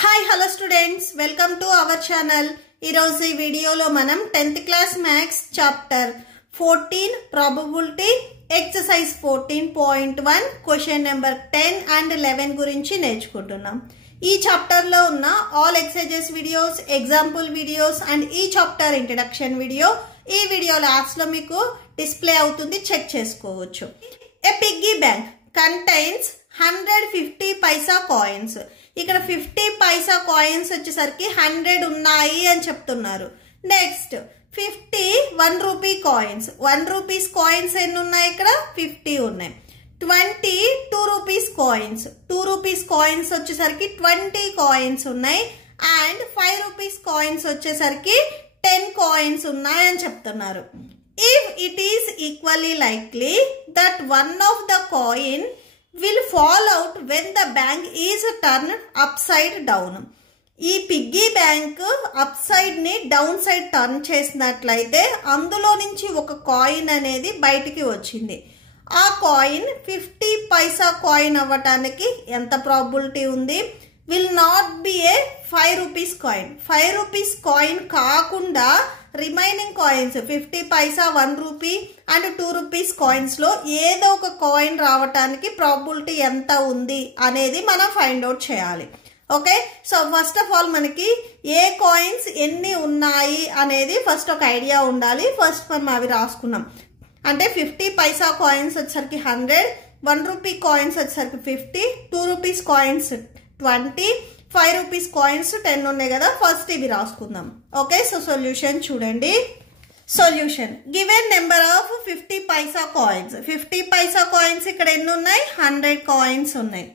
Hi hello students, welcome to our channel. ఈరోజు ఈ వీడియోలో మనం 10th class maths chapter 14 probability exercise 14.1 question number 10 and 11 గురించి నేర్చుకుంటున్నాం. ఈ చాప్టర్లో ఉన్న all exercises videos, example videos and ఈ చాప్టర్ ఇంట్రడక్షన్ వీడియో ఈ వీడియో లాస్ట్లో మీకు డిస్ప్లే అవుతుంది, చెక్ చేసుకోవచ్చు. ఏ పిగ్గీ బ్యాంక్ కంటైన్స్ 150 పైసా కాయిన్స్. ఇక్కడ 50 పైసా కాయిన్స్ వచ్చేసరికి 100 ఉన్నాయి అని చెప్తున్నారు. Next 50 1 rupee coins. 1 rupees coins ఎన్ని ఉన్నాయి? ఇక్కడ 50 ఉన్నాయి. 20 2 రూపీస్ కాయిన్స్. 2 రూపీస్ కాయిన్స్ వచ్చేసరికి 20 కాయిన్స్ ఉన్నాయి. అండ్ 5 రూపీస్ కాయిన్స్ వచ్చేసరికి 10 కాయిన్స్ ఉన్నాయి అని చెప్తున్నారు. If it is equally likely that one of the coin will fall out when the bank is turned upside down. ఈ పిగ్గీ బ్యాంక్ అప్ సైడ్ ని down side turn చేసినట్లయితే అందులో నుంచి ఒక కాయిన్ అనేది బయటికి వచ్చింది. ఆ కాయిన్ 50 పైసా కాయిన్ అవ్వటానికి ఎంత ప్రాబిలిటీ ఉంది? Will not be a 5 rupees coin. 5 rupees coin కాకుండా remaining coins 50 paisa, 1 rupee and 2 rupees coins లో ఏదో ఒక కాయిన్ రావటానికి ప్రాబిలిటీ ఎంత ఉంది అనేది మనం ఫైండ్ అవుట్ చేయాలి. Okay, so first of all మనకి ఏ కాయిన్స్ ఎన్ని ఉన్నాయి అనేది ఫస్ట్ ఒక ఐడియా ఉండాలి. ఫస్ట్ మనం అవి రాసుకున్నాం. అంటే 50 పైసా కాయిన్స్ వచ్చేసరికి 100, 1 రూపీ కాయిన్స్ వచ్చేసరికి 50, 2 రూపీస్ కాయిన్స్ 20, 5 రూపీస్ కాయిన్స్ 10 ఉన్నాయి కదా. ఫస్ట్ ఇవి రాసుకుందాం. ఓకే, సో సొల్యూషన్ చూడండి. Solution given number of 50 paisa coins. 50 paisa coins ఇక్కడ ఎన్ని ఉన్నాయి? 100 కాయిన్స్ ఉన్నాయి.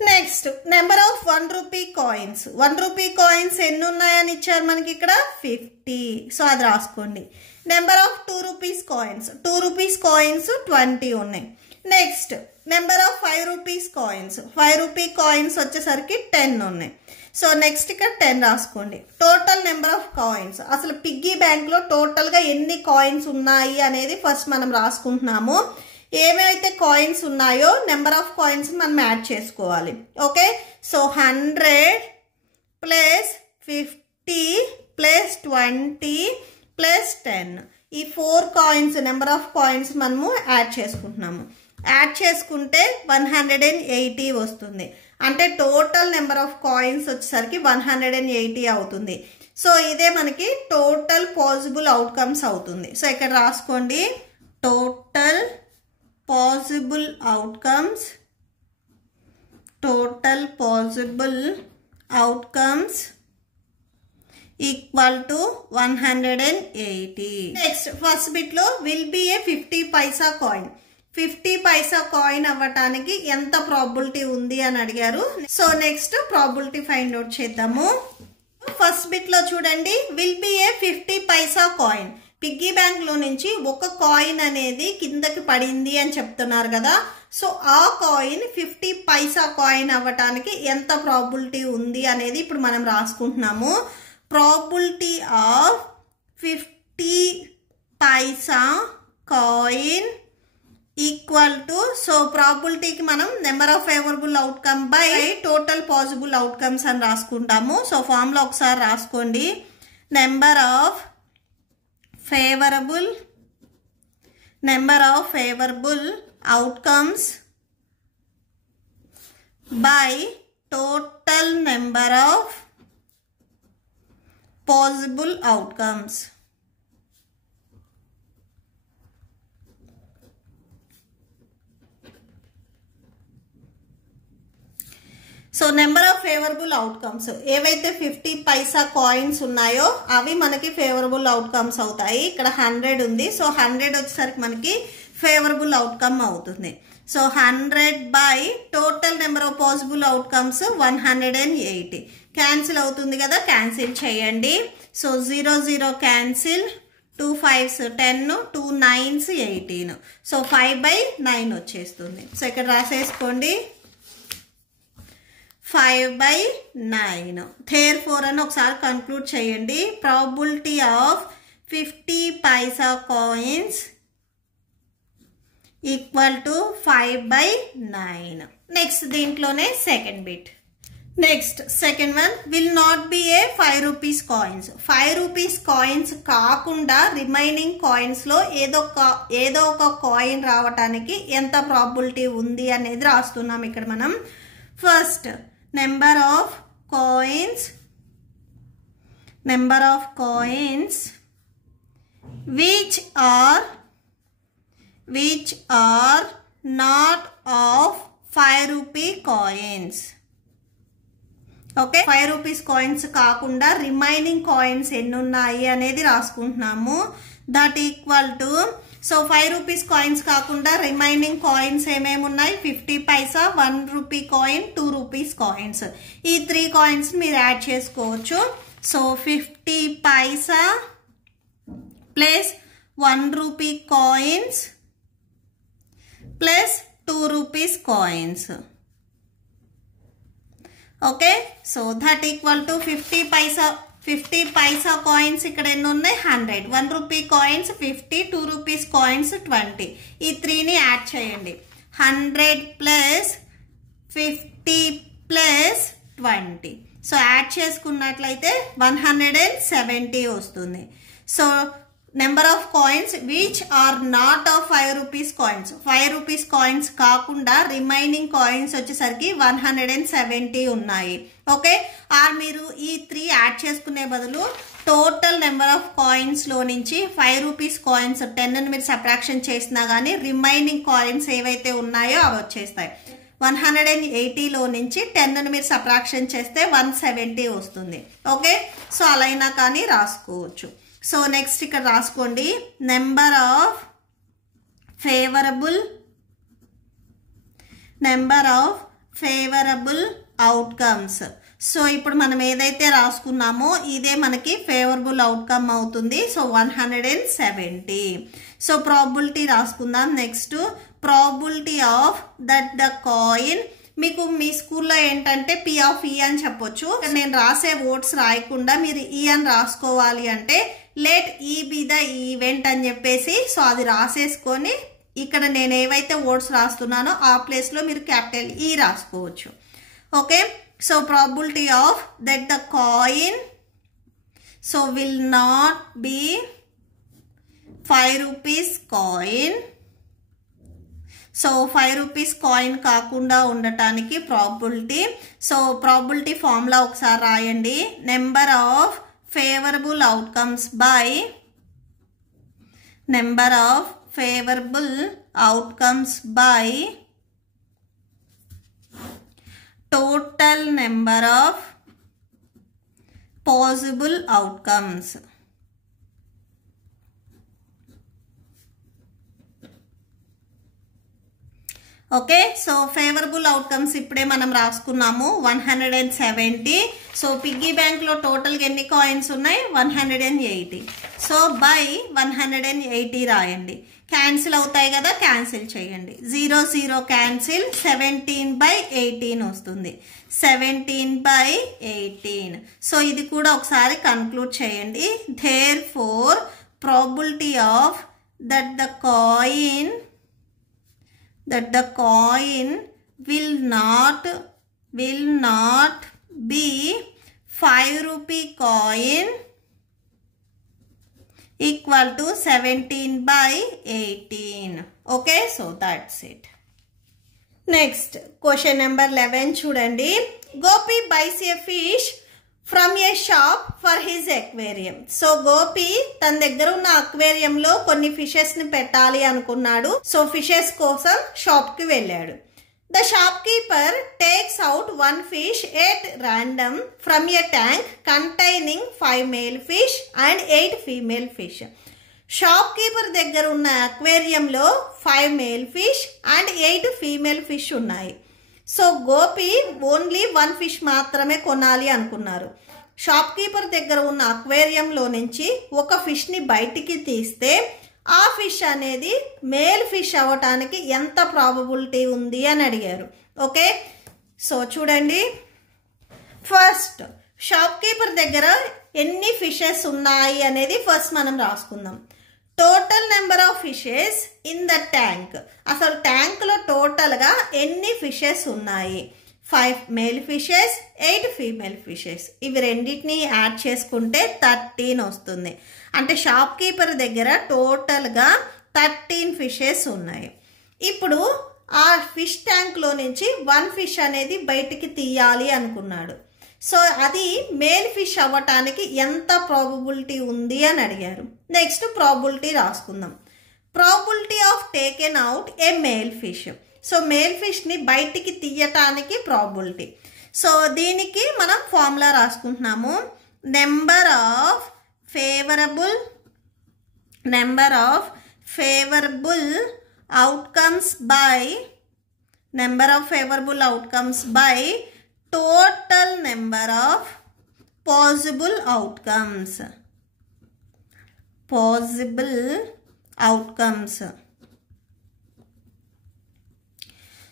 Next number of 1 rupee coins. 1 rupee coins ఎన్ని ఉన్నాయని ఇచ్చారు మనకి ఇక్కడ? 50. సో అది రాసుకోండి. Number of 2 rupees coins. 2 rupees coins 20 ఉన్నాయి. Next number of 5 rupees coins. 5 rupee coins వచ్చేసరికి 10 ఉన్నాయి. సో నెక్స్ట్ ఇక్కడ 10 రాసుకోండి. Total number of coins. అసలు పిగ్గీ బ్యాంక్ లో టోటల్ గా ఎన్ని కాయిన్స్ ఉన్నాయి అనేది ఫస్ట్ మనం రాసుకుంటున్నాము. ఏమైతే కాయిన్స్ ఉన్నాయో నెంబర్ ఆఫ్ కాయిన్స్ మనం యాడ్ చేసుకోవాలి. Okay, so 100 plus 50 plus 20 plus 10 ఈ 4 కాయిన్స్ నెంబర్ ఆఫ్ కాయిన్స్ మనము యాడ్ చేసుకుంటున్నాము. యాడ్ చేసుకుంటే 180 వస్తుంది. అంటే టోటల్ నెంబర్ ఆఫ్ కాయిన్స్ వచ్చేసరికి 180 అవుతుంది. సో ఇదే మనకి టోటల్ పాసిబుల్ అవుట్కమ్స్ అవుతుంది. సో ఇక్కడ రాసుకోండి. Total possible outcomes. Total possible outcomes equal to 180. Next first bit లో will be a 50 paisa coin. 50 paisa coin అవ్వటానికి ఎంత ప్రాబిలిటీ ఉంది అని అడిగారు. So next probability find out చేద్దాము. ఫస్ట్ బిట్ లో చూడండి, will be a 50 paisa coin. Piggy bank లో నుంచి ఒక కాయిన్ అనేది కిందకి పడింది అని చెప్తున్నారు కదా. సో ఆ కాయిన్ 50 పైసా కాయిన్ అవ్వటానికి ఎంత ప్రాబిలిటీ ఉంది అనేది ఇప్పుడు మనం రాసుకుంటున్నాము. Probability of 50 paisa coin equal to, so ప్రాబిలిటీకి మనం number of favourable outcome by total possible outcomes అని రాసుకుంటాము. సో ఫార్ములా ఒకసారి రాసుకోండి. Number of favourable outcomes by total number of possible outcomes. So number of favourable outcomes ఏవైతే 50 paisa coins ఉన్నాయో అవి మనకి ఫేవరబుల్ అవుట్కమ్స్ అవుతాయి. ఇక్కడ 100 ఉంది. సో 100 వచ్చేసరికి మనకి ఫేవరబుల్ అవుట్కమ్ అవుతుంది. So 100 by total number of possible outcomes 180. Cancel అవుతుంది కదా, క్యాన్సిల్ చేయండి. So 0 0 cancel, 2 5s 10, 2 9s 18. So 5/9 వచ్చేస్తుంది. సో ఇక్కడ రాసేసుకోండి 5/9. therefore అని ఒకసారి కన్క్లూడ్ చేయండి. Probability of 50 paisa coins equal to 5/9. Next దీంట్లోనే second bit. Next second one will not be a 5 rupees coins. 5 rupees coins కాకుండా రిమైనింగ్ కాయిన్స్ లో ఏదో ఒక కాయిన్ రావటానికి ఎంత ప్రాబిలిటీ ఉంది అనేది రాస్తున్నాం ఇక్కడ మనం. First number of coins which are not of 5 rupee coins. Okay, 5 rupees coins కాకుండా రిమైనింగ్ కాయిన్స్ ఎన్ని ఉన్నాయి అనేది రాసుకుంటున్నాము. That equal to, so 5 rupees coins కాకుండా రిమైనింగ్ కాయిన్స్ ఏమేమి ఉన్నాయి? 50 paisa, 1 rupee coin, 2 rupees coins. ఈ 3 కాయిన్స్ మీరు యాడ్ చేసుకోవచ్చు. So 50 paisa plus 1 rupee coins plus 2 rupees coins. Okay, so that equal to 50 paisa coins ఇక్కడ ఎన్ని ఉన్నాయి? 100. 1 రూపీ కాయిన్స్ 50, 2 రూపీస్ కాయిన్స్ 20. ఈ 3ని యాడ్ చేయండి. 100 ప్లస్ 50 ప్లస్ 20. సో యాడ్ చేసుకున్నట్లయితే 170 వస్తుంది. So number of coins which are not of 5 rupees coins. 5 rupees coins కాకుండా remaining coins వచ్చేసరికి 170 ఉన్నాయి. ఓకే, ఆర్ మీరు ఈ 3 యాడ్ చేసుకునే బదులు టోటల్ నెంబర్ ఆఫ్ కాయిన్స్ లో నుంచి 5 రూపీస్ కాయిన్స్ 10ని మీరు సబ్ట్రాక్షన్ చేసినా కానీ రిమైనింగ్ కాయిన్స్ ఏవైతే ఉన్నాయో అవి వచ్చేస్తాయి. 180లో నుంచి 10ని మీరు సబ్ట్రాక్షన్ చేస్తే 170 వస్తుంది. ఓకే, సో అలా అయినా కానీ రాసుకోవచ్చు. సో నెక్స్ట్ ఇక్కడ రాసుకోండి, number of favourable outcomes. So ఇప్పుడు మనం ఏదైతే రాసుకున్నామో ఇదే మనకి ఫేవరబుల్ అవుట్కమ్ అవుతుంది. సో 170. సో ప్రాబిలిటీ రాసుకుందాం. Next probability of that the coin, మీకు మీ స్కూల్లో ఏంటంటే P of E అని చెప్పొచ్చు. నేను రాసే వర్డ్స్ రాయకుండా మీరు E అని రాసుకోవాలి అంటే let E be the event అని చెప్పేసి సో అది రాసేసుకొని ఇక్కడ నేను ఏవైతే వర్డ్స్ రాస్తున్నానో ఆ ప్లేస్లో మీరు క్యాపిటల్ E రాసుకోవచ్చు. Okay, so probability of that the coin so will not B 5 rupees coin. So 5 rupees coin కాకుండా ఉండటానికి ప్రాబిలిటీ. సో ప్రాబిలిటీ ఫార్ములా ఒకసారి రాయండి. Number of favourable outcomes by total number of possible outcomes. Okay, so favourable outcomes ఇప్పుడే మనం రాసుకున్నాము 170. So piggy బ్యాంక్లో టోటల్గా ఎన్ని coins ఉన్నాయి? 180. సో బై 180 రాయండి. క్యాన్సిల్ అవుతాయి కదా, క్యాన్సిల్ చేయండి. 0 0 క్యాన్సిల్, 17/18 వస్తుంది. 17/18. సో ఇది కూడా ఒకసారి కన్క్లూడ్ చేయండి. Therefore probability of that the coin will not be 5 rupee coin equal to 17/18. Okay, so that's it. Next question number 11 చూడండి. Gopi buys a fish from a shop for his aquarium. So Gopi తన దగ్గర ఉన్న aquarium లో కొన్ని fishes ని పెట్టాలి అనుకున్నాడు. So fishes కోసం షాప్ కి వెళ్ళాడు. The shopkeeper takes out 1 fish at random from a tank containing 5 male fish and 8 female fish. Shopkeeper దగ్గర ఉన్న అక్వేరియం లో 5 male fish and 8 female fish ఉన్నాయి. సో గోపి ఓన్లీ 1 ఫిష్ మాత్రమే కొనాలి అనుకున్నారు. షాప్కీపర్ దగ్గర ఉన్న అక్వేరియంలో నుంచి ఒక ఫిష్ని బయటికి తీస్తే ఆ ఫిష్ అనేది మేల్ ఫిష్ అవ్వటానికి ఎంత ప్రాబబిలిటీ ఉంది అని అడిగారు. ఓకే, సో చూడండి, ఫస్ట్ షాప్కీపర్ దగ్గర ఎన్ని ఫిషెస్ ఉన్నాయి అనేది ఫస్ట్ మనం రాసుకుందాం. Total number of fishes in the tank, అసలు ట్యాంక్లో టోటల్గా ఎన్ని ఫిషెస్ ఉన్నాయి? 5 మేల్ ఫిషెస్ 8 ఫీమేల్ ఫిషెస్. ఇవి రెండింటిని యాడ్ చేసుకుంటే 13 వస్తుంది. అంటే షాప్ కీపర్ దగ్గర టోటల్గా 13 ఫిషెస్ ఉన్నాయి. ఇప్పుడు ఆ ఫిష్ ట్యాంక్లో నుంచి 1 ఫిష్ అనేది బయటికి తీయాలి అనుకున్నాడు. సో అది మేల్ ఫిష్ అవ్వటానికి ఎంత ప్రాబబిలిటీ ఉంది అని అడిగారు. నెక్స్ట్ ప్రాబబిలిటీ రాసుకుందాం. Probability of taken out a male fish. So male ఫిష్ని బయటికి తీయటానికి ప్రాబబిలిటీ. సో దీనికి మనం ఫార్ములా రాసుకుంటున్నాము. Number of favourable outcomes by total number of possible outcomes.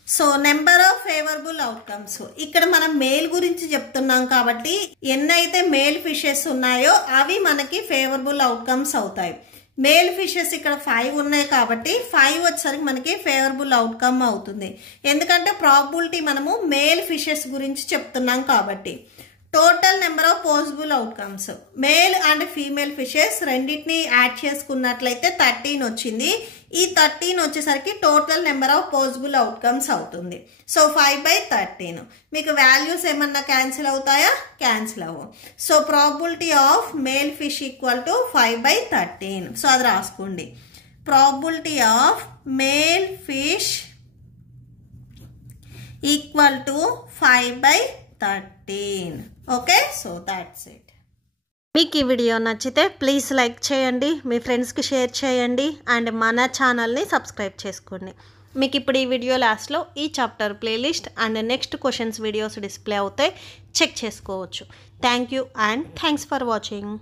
So number of favourable outcomes ఇక్కడ మనం మేల్ గురించి చెప్తున్నాం కాబట్టి ఎన్నైతే మేల్ ఫిషెస్ ఉన్నాయో అవి మనకి ఫేవరబుల్ అవుట్కమ్స్ అవుతాయి. మేల్ ఫిషెస్ ఇక్కడ 5 ఉన్నాయి కాబట్టి 5 వచ్చేసరికి మనకి ఫేవరబుల్ అవుట్కమ్ అవుతుంది. ఎందుకంటే ప్రాబబిలిటీ మనము మేల్ ఫిషెస్ గురించి చెప్తున్నాం కాబట్టి. Total number of possible outcomes male and female fishes రెండింటిని యాడ్ చేసుకున్నట్లయితే 13 వచ్చింది. ఈ 13 వచ్చేసరికి total number of possible outcomes అవుతుంది. సో 5/13. మీకు వాల్యూస్ ఏమన్నా క్యాన్సిల్ అవుతాయా? క్యాన్సిల్ అవ్వవు. So probability of male fish equal to 5/13. So అది రాసుకోండి. Probability of male fish equal to 5/13. Okay, so that's it. మీకు ఈ వీడియో నచ్చితే ప్లీజ్ లైక్ చేయండి, మీ ఫ్రెండ్స్కి షేర్ చేయండి అండ్ మన ఛానల్ని సబ్స్క్రైబ్ చేసుకోండి. మీకు ఇప్పుడు ఈ వీడియో లాస్ట్లో ఈ chapter playlist and next questions videos display అవుతాయి, చెక్ చేసుకోవచ్చు. Thank you and thanks for watching.